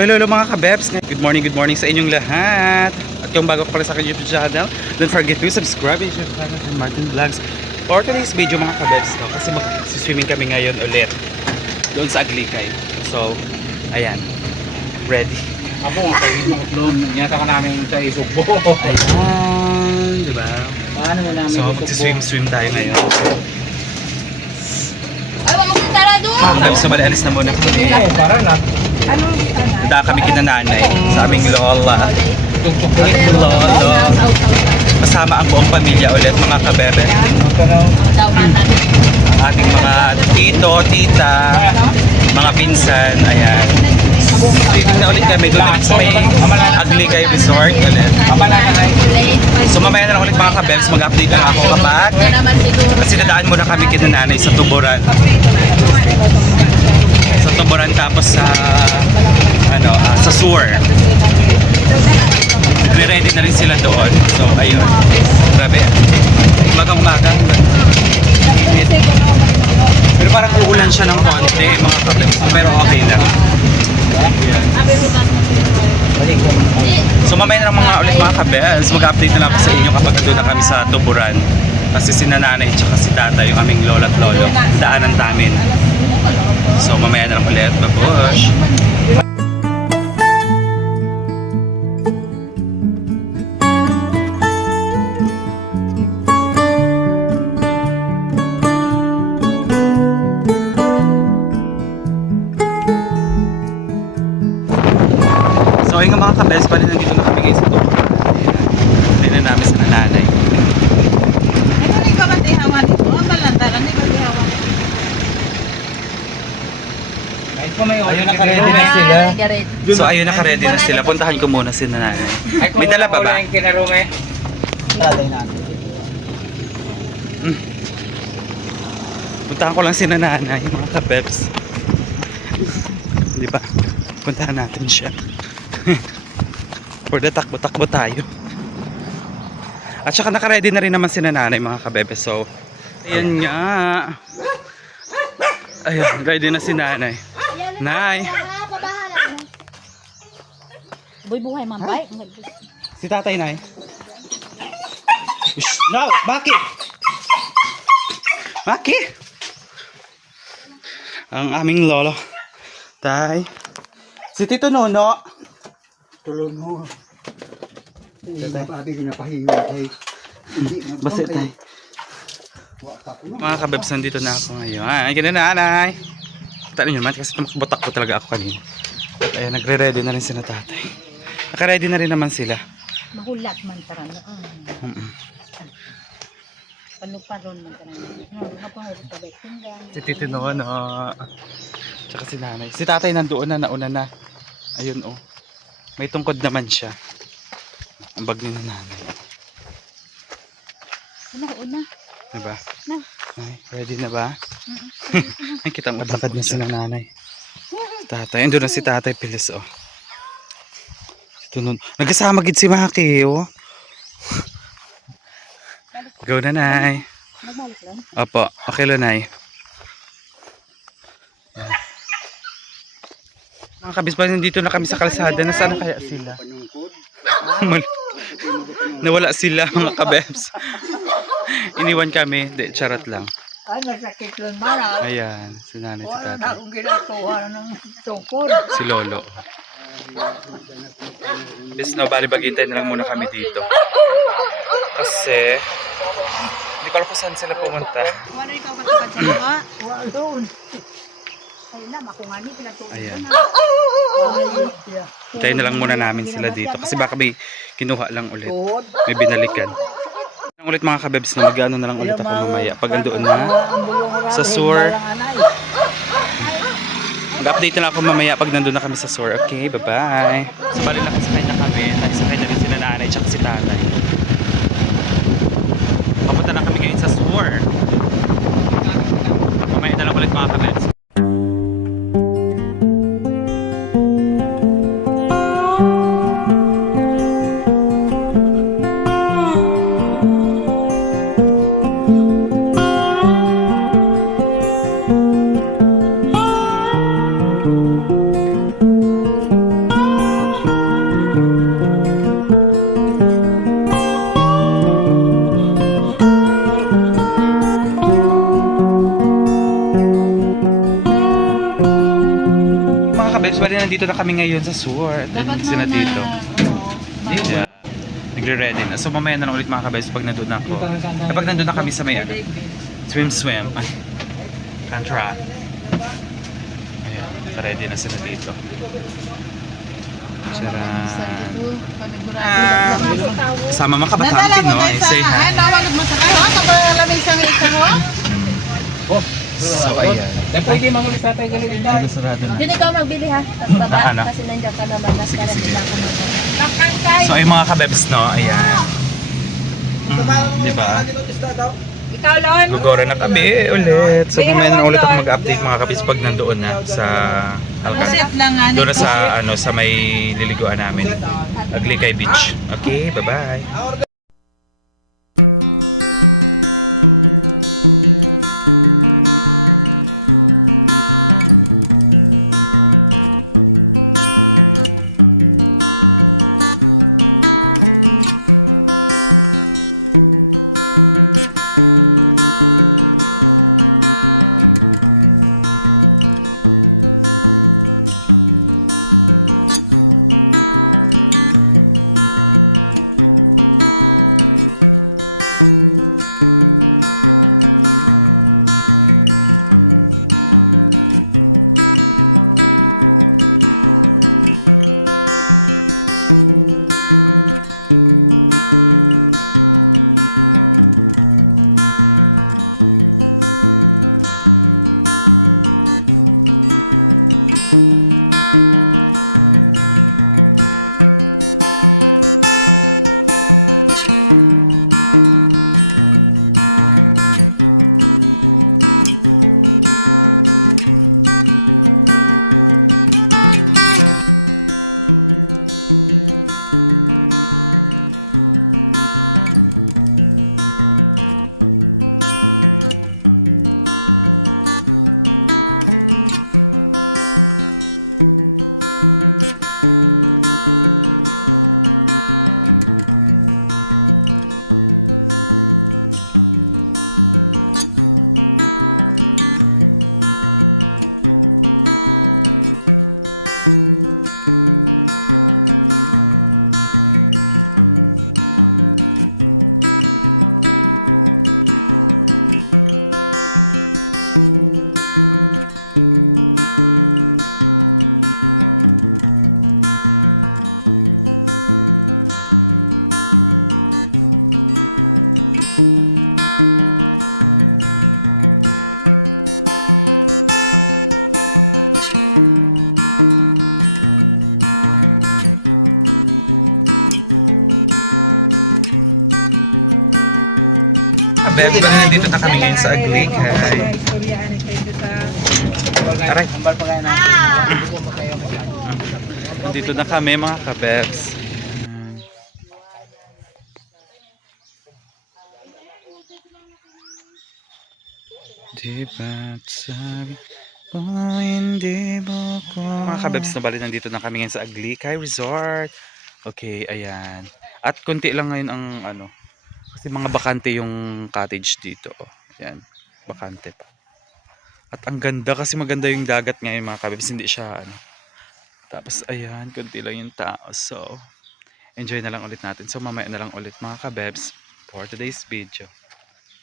Hello mga kabebs, good morning sa inyong lahat. At kung bago ka pala sa aking YouTube channel, don't forget to subscribe to YouTube channel ng Martin Vlogs. For today's video mga kabebs, no, kasi mag-swimming kami ngayon ulit doon sa Aglikay. So, ayan, ready. Ako nga, kayo yung upload. Nyata ka namin sa isugbo. Ayan, diba? Paano mo namin So, mag-swim tayo ngayon. Ay, wag mo tara doon. Mga kabebs, alis na muna kami. Parang na. Punta kami kina nanay sa aming lola. Tuk-tuk-tuk. Lolo. Kasama ang buong pamilya ulit mga kabebe. Ating mga tito, tita, mga pinsan, ayan. Dito na ulit kami, doon ulit sa may Aglikay Resort ulit. So mamaya na lang ulit mga kabebs, mag-update lang ako kapag kasi dadaan muna kami kina nanay sa Tuburan. Sa Tuburan tapos sa sa Sur. Ready na rin sila doon. So ayun. Grabe. Umagang-umaga. Pero parang uulan siya ng konti mga kabebs. Pero okay lang. So mamaya na mga ulit mga kabebs. Mag-update na lang ako sa inyo kapag doon na kami sa Tuburan. Kasi si nanay at si tata yung aming lola at lolo. Daanan namin. So mamaya na lang ulit. Babush! So ayun nga mga kabes, pala nandito na kami ngayon sa Tuburan. Hindi na namin sa nanay. Ano ni ka matihawan dito? Ang balantaran ni matihawan. Kahit pa may order, naka-ready na sila. So ayun, naka-ready na sila. Puntahan ko muna si nanay. May dala pa ba? Yung kinarume. Tatay natin. Puntahan ko lang si nanay, mga kabebs. Di ba? Puntahan natin siya. For the takbo-takbo tayo. At saka naka-ready na rin naman si nanay mga kabebe. So, ayan nga. Ayan, ready na si nanay. Nay! Boy buhay man bay. Si tatay nay. No! Baki! Baki! Ang aming lolo. Tay. Si Tito Nono. Tulog mo. Hindi pa ating pinapahiwa tayo. Basta tay. Mga kabebs, nandito na ako ngayon. Ay, ganun na, nanay. Kita niyo naman, kasi tumakbo-takbo talaga ako kanina. At ayan, nagre-ready na rin sila tatay. Naka-ready na rin naman sila. Mahulat man tara na. Panuparon man tara na. Napangurot ka bay tinggan. Si Tito Nono. Tsaka si nanay. Si tatay nandoon na, nauna na. Ayun oh. May tungkod naman siya. Ang bag ni nanay. Una. Diba? Na. Ay, ready na ba? Ay, kitang maglakad na si nanay. Tatay, andun na si tatay Pilis oh. Nagkasama gid si Maki oh. Go na nay. Nagbalik lang. Opo, okay lang nay. Mga kabis pa, nandito na kami sa kalsada. Nasaan na kaya sila? Nawala sila mga kabebs. Iniwan kami. De, charot lang. Ay, nasakit lang mara. Ayan, si nanay si Wala na tatay. akong ginagawa ng tungkol. Si lolo. Bis no, bali baghintay na lang muna kami dito. Kasi hindi ko alam kung saan sila pumunta. Wala ikaw katapad sa mga? Wala. Ay na, makungani pinatuloy. Ayan. Hintayin na lang muna namin sila dito. Kasi baka may kinuha lang ulit. May binalikan. Lang ulit mga kabebs na mag-ano na lang ulit ako mamaya. Pag andoon na sa Sur. Mag-update na lang ako mamaya pag nandun na kami sa Sur. Okay, bye-bye. So bali nakasakay na kami. Nakasakay na rin sila nanay at si tatay. Papunta na kami ngayon sa Sur. Mamaya na lang ulit mga kabebs. kabebs, bali nandito na kami ngayon sa Sword. Sina dito. Yeah. Nagre-ready na. So mamaya na lang ulit mga kabebs pag nandun na ako. Kapag nandun na kami sa may swim. Ay, contra. Ayan, ready na sila dito. Charan. Sama mga kabataan Pinoy. Say hi. So ayan. Pwede mangulis natin ganun din. Sarado na. Hindi ka magbili ha. Baka na. Kasi nandiyan ka naman. Sige. So ay mga kabebs no, ayan. Diba? Ikaw, Lon. Gugora na kami ulit. So mamaya na ulit ako mag-update mga kabebs pag nandoon na sa Alcantara. Doon na sa sa may liliguan namin. Aglikay Beach. Okay, bye-bye. Bebs, bali nandito na kami ngayon sa Aglikay. Aray. Nandito na kami mga kabebs. Di ba't sabi ko hindi mo ko. Mga kabebs na bali nandito na kami ngayon sa Aglikay Resort. Okay, ayan. At konti lang ngayon ang kasi mga bakante yung cottage dito. Ayan, bakante pa. At ang ganda kasi maganda yung dagat ngayon mga kabebs. Hindi siya Tapos ayan, konti lang yung tao. So, enjoy na lang ulit natin. So, mamaya na lang ulit mga kabebs for today's video.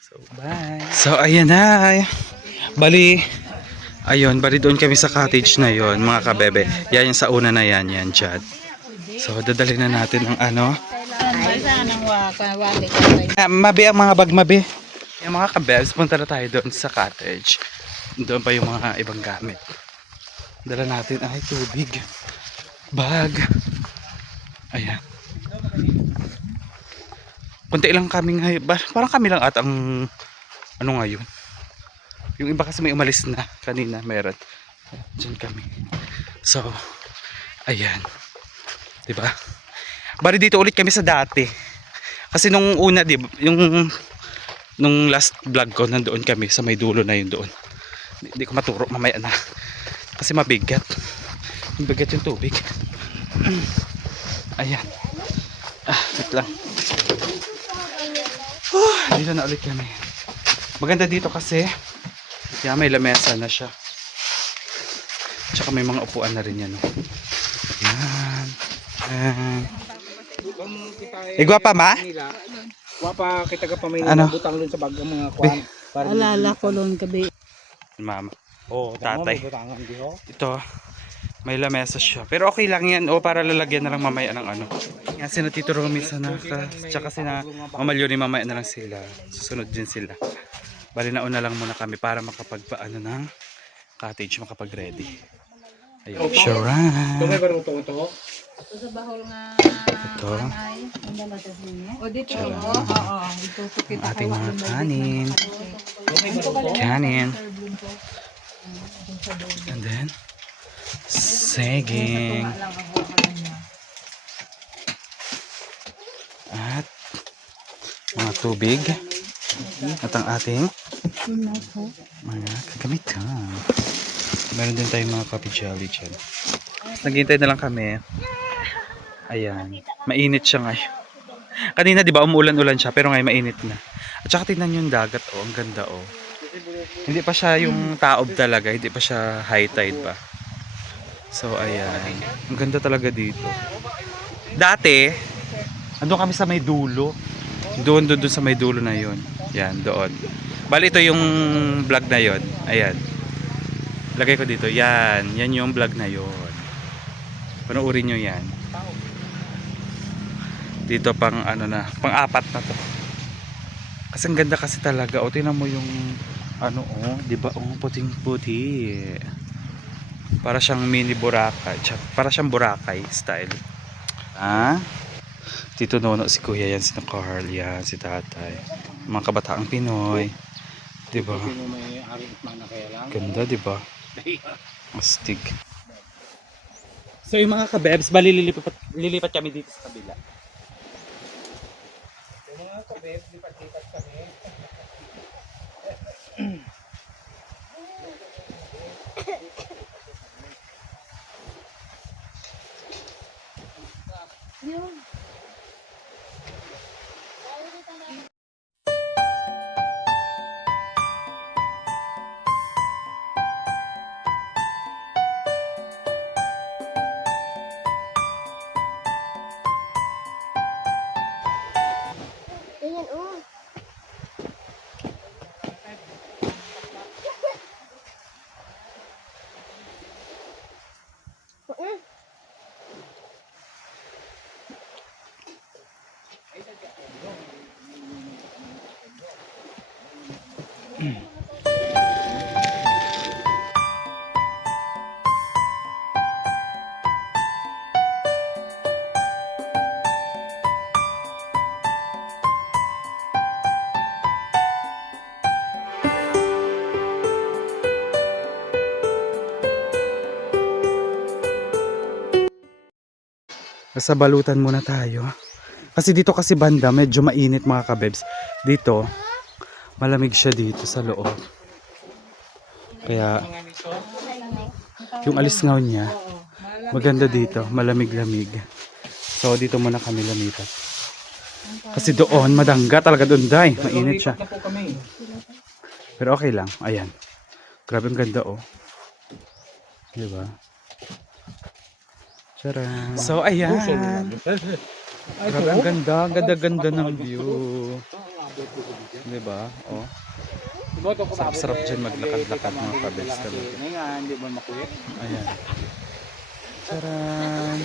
So, bye! So, ayan na. Bali doon kami sa cottage na yon mga kabebe. Yan yung sa una na yan dyan. So, dadalhin na natin ang mabi ang mga bag mabi. Yung mga kabebs, punta na tayo doon sa cottage. Doon pa yung mga ibang gamit. Dala natin ay tubig, bag. Ayan. Kunti lang kami ngayon. Parang kami lang at ang ngayon. Yung iba kasi may umalis na kanina, meron. Diyan kami. So, ayan. Diba? Bali dito ulit kami sa dati. Kasi nung una, nung last vlog ko, nandoon kami sa may dulo na yun doon. Hindi ko maturo mamaya na. Kasi mabigat. Mabigat yung tubig. Ayan. Wait lang. Dito na ulit kami. Maganda dito kasi may lamesa na siya. Tsaka may mga upuan na rin yan. Oh. Ayan. Ayan. Gwapa ma? Wapa kita ka pa may Ano? butang doon sa bag ang mga kuan. Alala ko loon gabi. Mama. Oh, tatay. Butangan di ho. Ito. May lamesa siya. Pero okay lang yan. O para lalagyan na lang mamaya ng ano. Nga sina Tito Romy sana. Tsaka sina Mama Leonie mamaya na lang sila. Susunod din sila. Bali nauna lang muna kami para makapagpaano ng cottage. Makapag-ready. Ayun. Sharon. Ito may baruto ito. Sa bahol nga Ito. ay o dito oo ito Ang kita ating mga kanin. Kanin. And then, saging. At mga tubig. At ang ating mga kagamitan. Meron din tayong mga coffee jelly dyan. Naghihintay na lang kami. Ayan. Mainit siya ngayon. Kanina di ba umuulan-ulan siya pero ngayon mainit na. At saka tingnan yung dagat oh. Ang ganda oh. Hindi pa siya yung taob talaga. Hindi pa siya high tide pa. So ayan. Ang ganda talaga dito. Dati, andun kami sa may dulo. Doon sa may dulo na yon. Yan, doon. Bali ito yung vlog na yon. Ayan. Lagay ko dito. Yan. Yan yung vlog na yon. Panoorin nyo yan. Dito pang ano na. Pang apat na to. Kasi ang ganda kasi talaga. O tingnan mo yung ano oh. Diba? Oh, puting puti. Para siyang mini Boracay. Para siyang Boracay style. Ah? Tito Nono, si Kuya yan. Si Carl yan. Si Tatay. Mga kabataang Pinoy. Diba? Sino may ari man na kaya lang. Ganda diba? Astig. So yung mga kabebs, bali lilipat kami dito sa kabila. Yung mga kabeb, lipat-lipat kami. Sa balutan muna tayo. Kasi dito kasi banda, medyo mainit mga kabebs. Dito, malamig siya dito sa loob. Kaya, yung alisngaw niya, maganda dito, malamig-lamig. So, dito muna kami lumipat. Kasi doon, madangga talaga doon, day. Mainit siya. Lipat na po kami. Pero okay lang, ayan. Grabe ang ganda, oh. Diba? Charan. So, ayan. Grabe ang ganda. Ganda-ganda ng view. Diba? Oh. Sarap dyan maglakad-lakad mga kabels talaga. Ngayon, hindi mo makuyit. Ayan. Charan.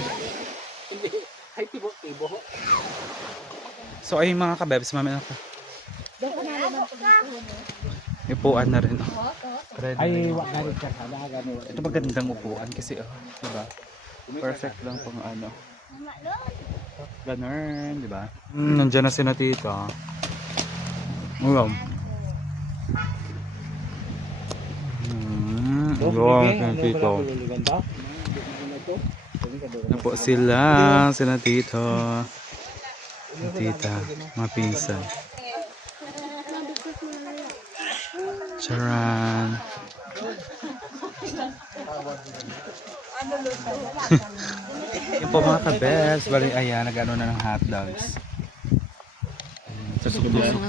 Ay, tibo-tibo. So, ayun mga kabebs, mamaya na ka. Upuan na rin. Oh. Ready na Ay, yung wak na rin siya. Ito magandang upuan kasi diba? Perfect lang pang ano. Ganun, diba? Nandiyan na si na tita. Ulam. Ulam, si tito. Na po sila tito. Tita, mga pinsan. Charan. Yung po mga kabels, bali ayan, nag-ano na ng hot dogs. Tusok-tusok.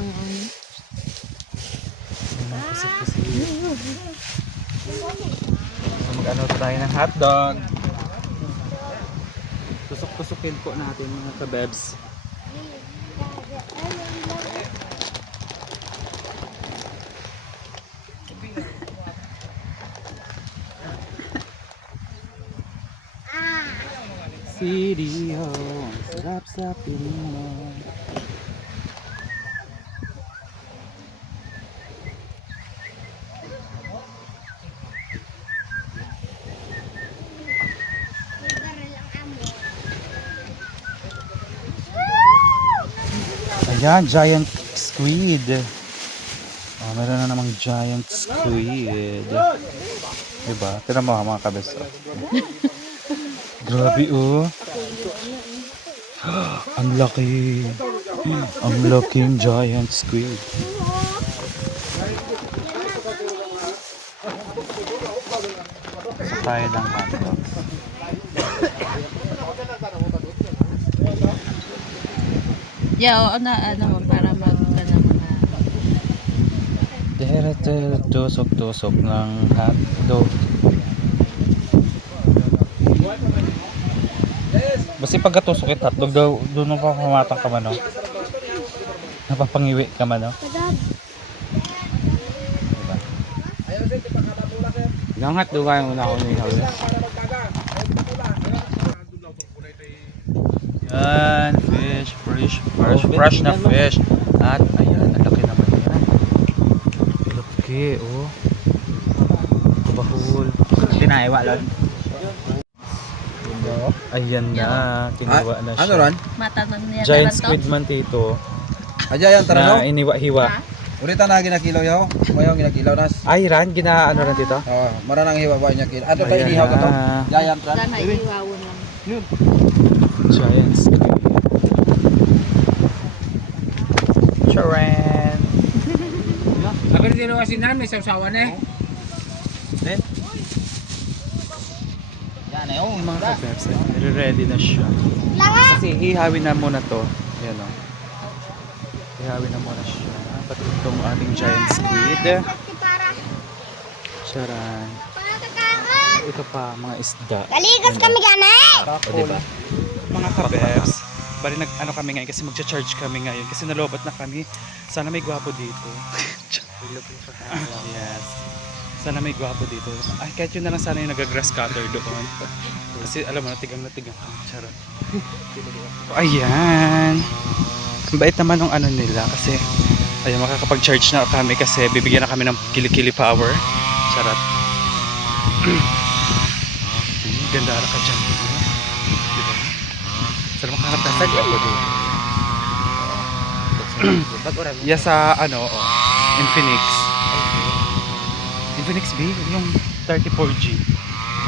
Mag-ano tayo ng hotdog. Tusok-tusokin po natin mga kabebs. City Hall, sarap-sarapin mo. Ayan, giant squid. Oh, meron na namang giant squid. Diba? Tira mo mga kabes. Oh. Grabe oh. Ang laki. Ang laking giant squid. So tayo ng hotdog. Yeah, oo na, ano mo, para mag-ano mga... Tusok-tusok ng hotdog. Basta pagkatusok yung hotdog daw, doon mo pa pumatang ka man, no? Napapangiwi ka man, no? Diba? Yung hotdog ay muna ako ni Hawla. Yan, fish, fresh na fish. At ayan, ang laki naman yan. Laki, oh. Bahul. Tinaiwa lang. Ayan na, kinuha na siya. Ano ron? Matanan niya Giant taran to. squid man tito. Aja yan, Na iniwa-hiwa. Urita na ginakilaw yaw. Mayaw ginakilaw nas. Ay, Ran, gina ano ran dito? Oo, maranang hiwa ba niya kilaw. Ato pa Ayan inihaw ka to. na. Giant ran. Sana iiwawon lang. Giant squid. Charan! Sabi rin din kasi nan, may sawsawan eh. Yan eh, oh, Mga kabebs, ready na siya. Kasi hihawin na muna to. Ayan o. Hihawin na muna siya. Pati itong ating giant squid. Charan. Ito pa, mga isda. Kaligas kami gana. O, diba? Mga kabebs, bali ano kami ngayon kasi magcha-charge kami ngayon kasi nalobat na kami. Sana may gwapo dito. Yes. Sana may gwapo dito. Ay, kahit yun na lang sana yung nag-grass cutter doon. Kasi alam mo, natigang. Charot. So, ayan. Ang bait naman ng ano nila kasi ayun, makakapag-charge na kami kasi bibigyan na kami ng kilikili power. Charot. Ganda ka dyan. Diba? Sana makaharap na sa gwapo dito. Yeah, sa ano, Infinix. Infinix B, yung 34G.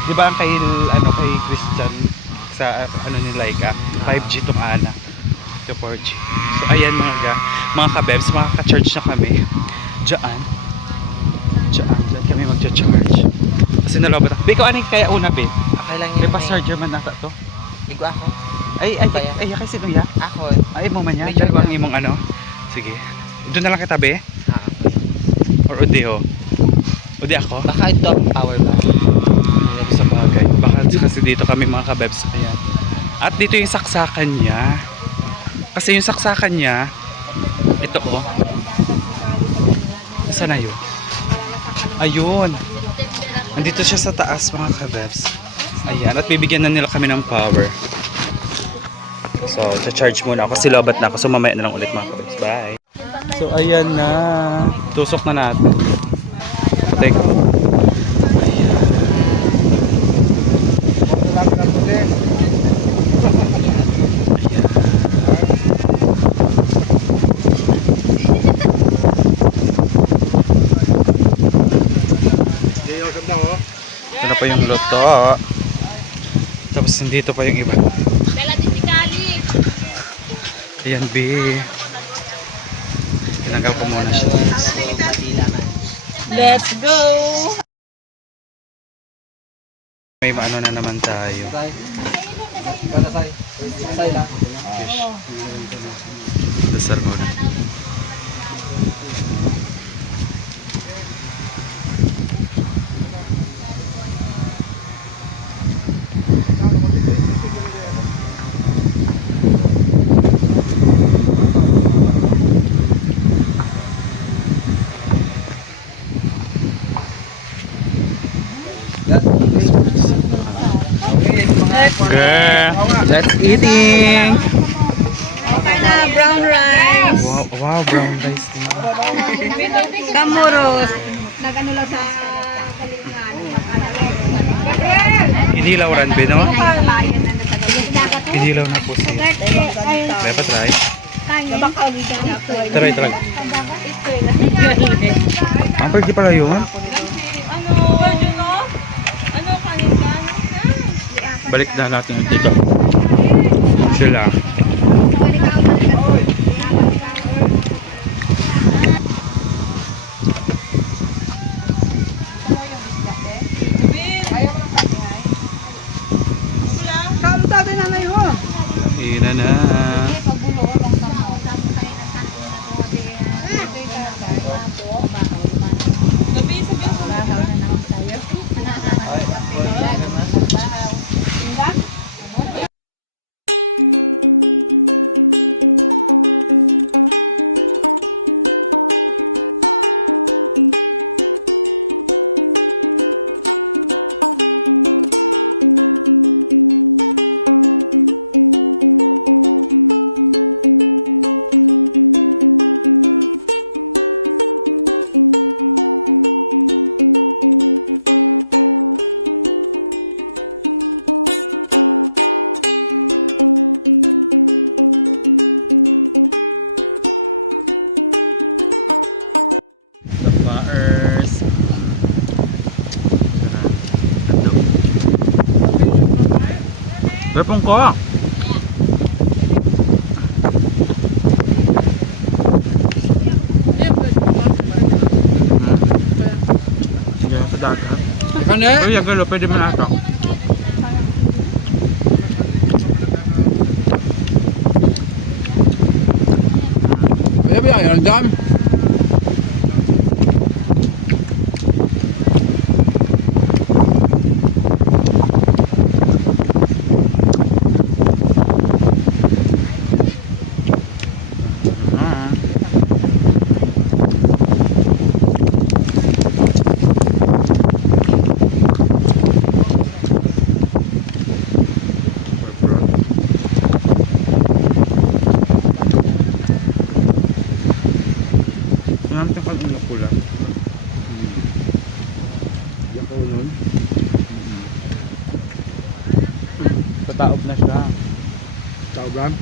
'Di ba ang kay Christian sa ano ni Laika, 5G tong ana. 4G. So ayan mga kabebs, makaka-charge na kami. Diyan kami magcha-charge. Kasi nalobat ako. Biko ano kaya una be? Okay lang May yun. pa-charger man nata to. Igo ako. Ay kasi sino ya? Ako. Ay mo man yan. Medyo Dalawa ang lang. imong ano. Sige. Doon na lang kita be? Ah, Or Odeo? Odi ako? baka ito ang power ba? Sa bagay. Baka kasi dito kami mga kabebs. Ayan. At dito yung saksakan niya. Kasi yung saksakan niya, ito oh. Saan na yun? Ayun. Andito siya sa taas mga kabebs. Ayan. At bibigyan na nila kami ng power. So, charge muna ako. Kasi lobat na ako. So, mamaya na lang ulit mga kabebs. Bye. So, ayan na. Tusok na natin. Tek. Ito na pa yung luto. Tapos nandito pa yung iba. Ayan, B. Tinanggal ko muna siya. Let's go! May maano na naman tayo. Say lang. Dasar mo na. Girl, let's eating. Okay na, brown rice. Wow, brown rice. Kamuros. Nag-ano lang sa Inilaw ran ba, no? Inilaw na po siya. Dapat try. Try. Ang pwede pala yun. Balik na natin dito. Sila. Ina na. The flowers. Berpong ko. Sige, sa dagat. Ano? Uy, agalo, pwede mo na ito. Kaya ba yan? Ang dami. Ang takal ulo pula. Yung unon. Tataob na siya. Tao ba?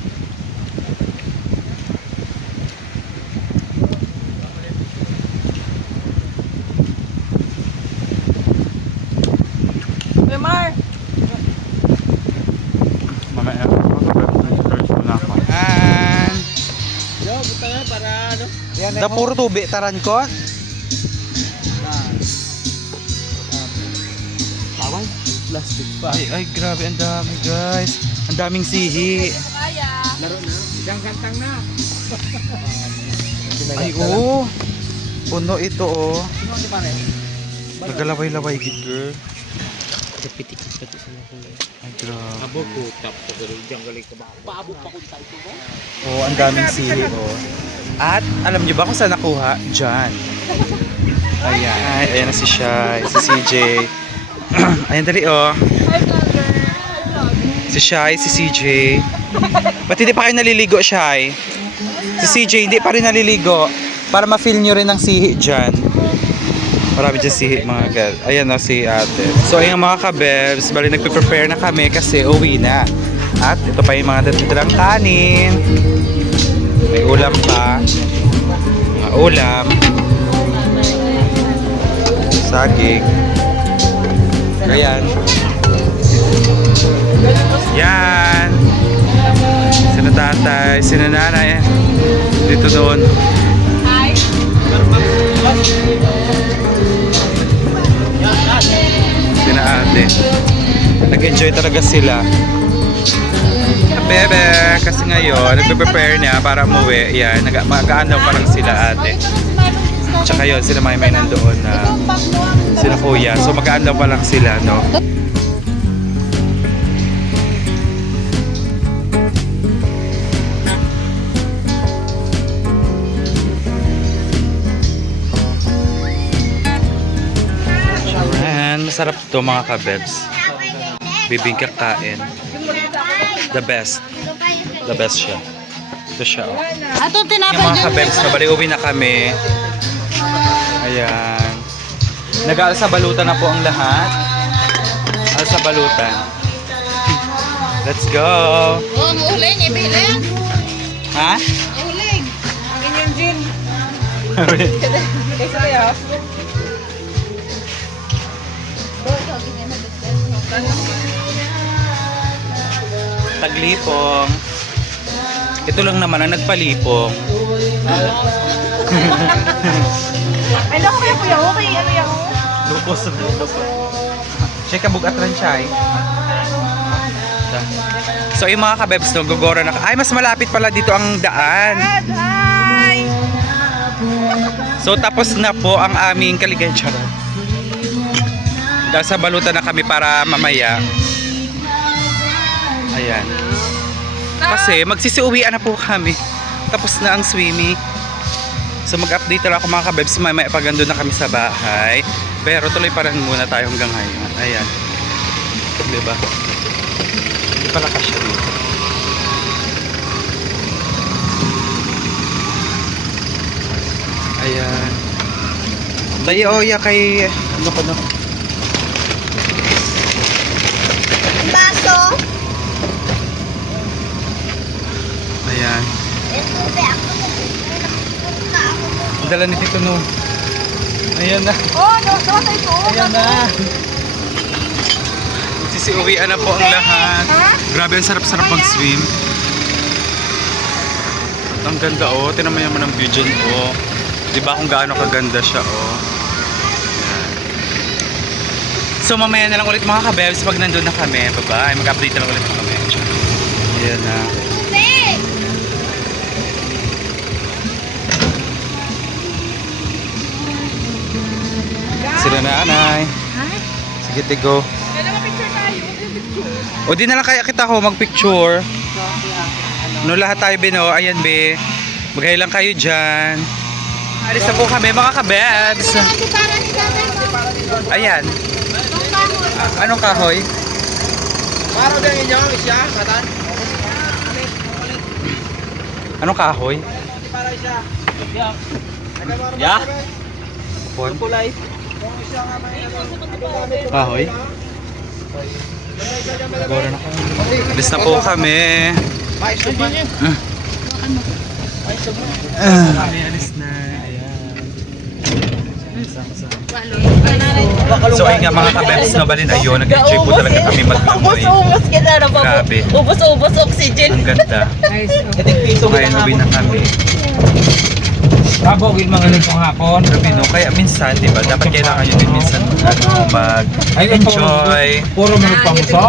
Mamaya, search mo na ako. And Yo, buta na para ano? da puro tubig taran ko. Tawal? Plastic pa. Ay, grabe, ang dami guys. Ang daming sihi. Laro na. Isang kantang na. Ay, oo. Puno ito, oh. Sino si pare? Nagalaway-laway, gid girl. Kapitik-kapitik sila ko. Ay, grabe. Abo ko tap ko pero diyan galing ka ba? Paabot pa ko sa ito ba? Oh, ang daming sihi, oh. At, alam niyo ba kung saan nakuha? Diyan. Ayan. Ay, ayan na si Shai, si CJ. Ayan, dali, oh. Si Shai, si CJ. Ba't hindi pa kayo naliligo, Shai? Si CJ, hindi pa rin naliligo. Para ma-feel nyo rin ang sihi dyan. Marami dyan sihi, mga girl. Ayan, oh, si ate. So, ayan mga kabebs. Bali, nagpe-prepare na kami kasi uwi na. At ito pa yung mga datitirang kanin. May ulam pa. Mga ulam. Saging. Ayan. Yan. Sina tatay, sina nanay. Dito doon. Sina ate. Nag-enjoy talaga sila. Bebe, kasi ngayon, nagpe-prepare niya para umuwi. Yan, mag-aan daw pa lang sila ate. Tsaka yun, sila may nandoon na sila kuya. So mag-aan daw pa lang sila, no? Ayan, masarap to mga kabebs. Bibingka kain. The best. The best siya. Ito siya. Oh. Ato Yung tinapay mga dyan. kabebs, nabali-uwi na kami. Ayan. Nag-aalsa balutan na po ang lahat. Alsa balutan. Let's go! Oh, muhuling, ibiling. Ha? Muhuling. Inyong gin. Taglipong. Ito lang naman ang nagpalipong. Ay, naku kaya kuya, okay, ano yan? Lupos. Check kabug at ranchay. So yung mga kabebs no, gugora na. Ay, mas malapit pala dito ang daan. Hi! So tapos na po ang aming kaligayahan. Charot. Dahil sa balutan na kami para mamaya. Ayan. Kasi magsisiuwian na po kami. Tapos na ang swimming. So mag-update lang ako mga kabebs. Mamaya pag andun na kami sa bahay. Pero tuloy pa rin muna tayo hanggang ngayon. Ayan. Diba? Hindi pala kasya dito. Ayan. Tayo oya kay ano ko na. Baso. Ayan. Ang dala ni Tito no. Ayan na. Oh, no, so ito. Ayan na. Sisiuwian na po ang lahat. Grabe, ang sarap-sarap mag-swim. Ang ganda oh. Tinan mo naman ang view dyan oh. Diba kung gaano kaganda siya oh. Ayan. So mamaya na lang ulit mga kabebs pag nandun na kami. Bye-bye. Mag-update na lang ulit kami. Ayan na. Sila nanay. Sige, tigo. O di na lang kaya kita ko mag-picture. No, lahat tayo bino. Ayan be. Maghay lang kayo dyan. Alis na po kami mga kabebs. Ayan. Anong kahoy? Para din inyo, siya, katan. Anong kahoy? Para siya. Ya? Pon? Kulay. Kahoy? Gora na kami. Alis na po kami. Kami alis na. So ayun nga mga kabebs na balin ayun, nag-enjoy po talaga kami maglangoy. Ubus-ubus kita na ba? Grabe. Ubus-ubus oxygen. Ang ganda. So ngayon uwi na kami. Abo, will mga nito hapon. Grabe no, kaya minsan, di ba, dapat kailangan nyo din minsan mag-enjoy, Puro mga pamuso.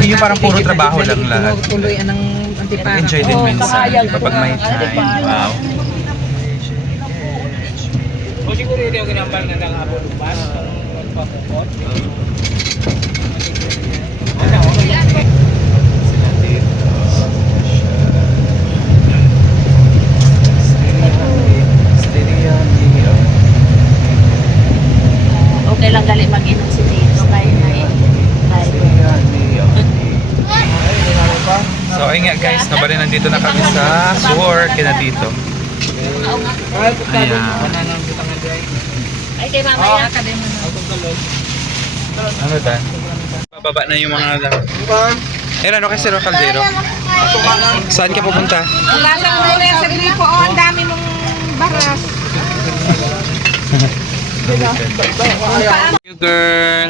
yung parang puro trabaho lang lahat. Tuloy anang antipara. Enjoy din minsan, di ba, pag may time. Wow. O siguro ito yung ginambal na ng abo lupas. Pagpapukot. Sila dito. Okay lang gali mag-inom si Tito kayo na eh. So ayun nga guys, nabali nandito na kami sa Sur, kina dito. Ayan. Ay kay mamaya ka din mo. Ano dan? Bababa na yung mga lahat. Eh, ano kasi Sir Caldero? Saan ka pupunta? Lasang mo rin sa gripo. Oh, ang dami mong baras. Thank you, girl.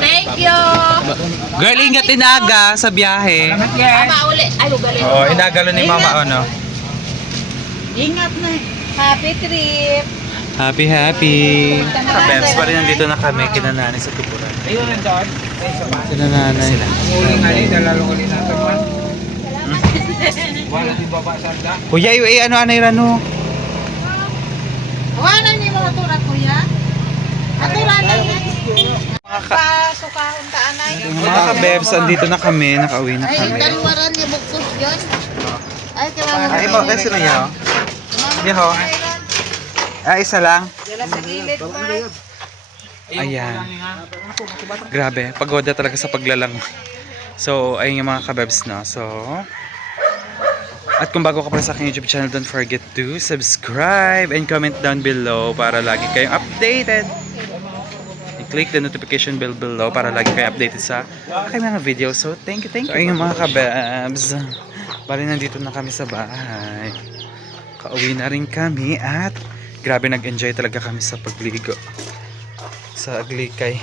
Thank you. Girl, ingat inaga sa biyahe. Mama uli. Ay, ugaling. Oo, inagalo ni Mama, ano? Ingat na. Happy trip. Happy, happy. Kabebs pa rin nandito na kami, kinananay sa tuburan. Ayun ang doon. Kinananay sila. Uli nga rin, dalalong uli natin man. Wala din baba sanda. Kuya, ano Rano? Wala niyo mga turat kuya. Aturan lang yan. Pasukahon ka anay. Mga kabebs, andito na kami, nakauwi na Ay, kami. dalawaran niya buksos yun. Ay, Ay, iba, kasi na yaw. Yaho. Ah, isa lang. Dala sa gilid pa. Ayan. Grabe, pagoda talaga sa paglalangoy. So, ayun yung mga kabebs na. So, at kung bago ka pa sa aking YouTube channel, don't forget to subscribe and comment down below para lagi kayong updated. I-click the notification bell below para lagi kayong updated sa aking mga videos. So, thank you. So, ayun yung mga kabebs. Bali, nandito na kami sa bahay. Kauwi na rin kami at grabe, nag-enjoy talaga kami sa pagligo sa Aglikay.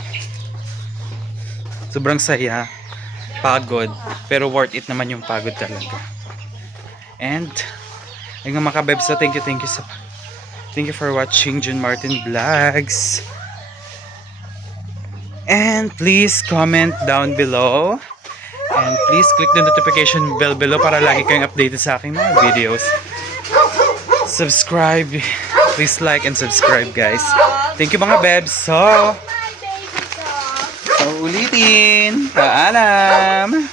Sobrang saya, pagod, pero worth it naman yung pagod talaga. And ayun mga kabebs, so thank you for watching June Martin Vlogs. And please comment down below. And please click the notification bell below para lagi kayong updated sa aking mga videos. Subscribe. Please like and subscribe, guys. Thank you mga bebs. So ulitin. Paalam.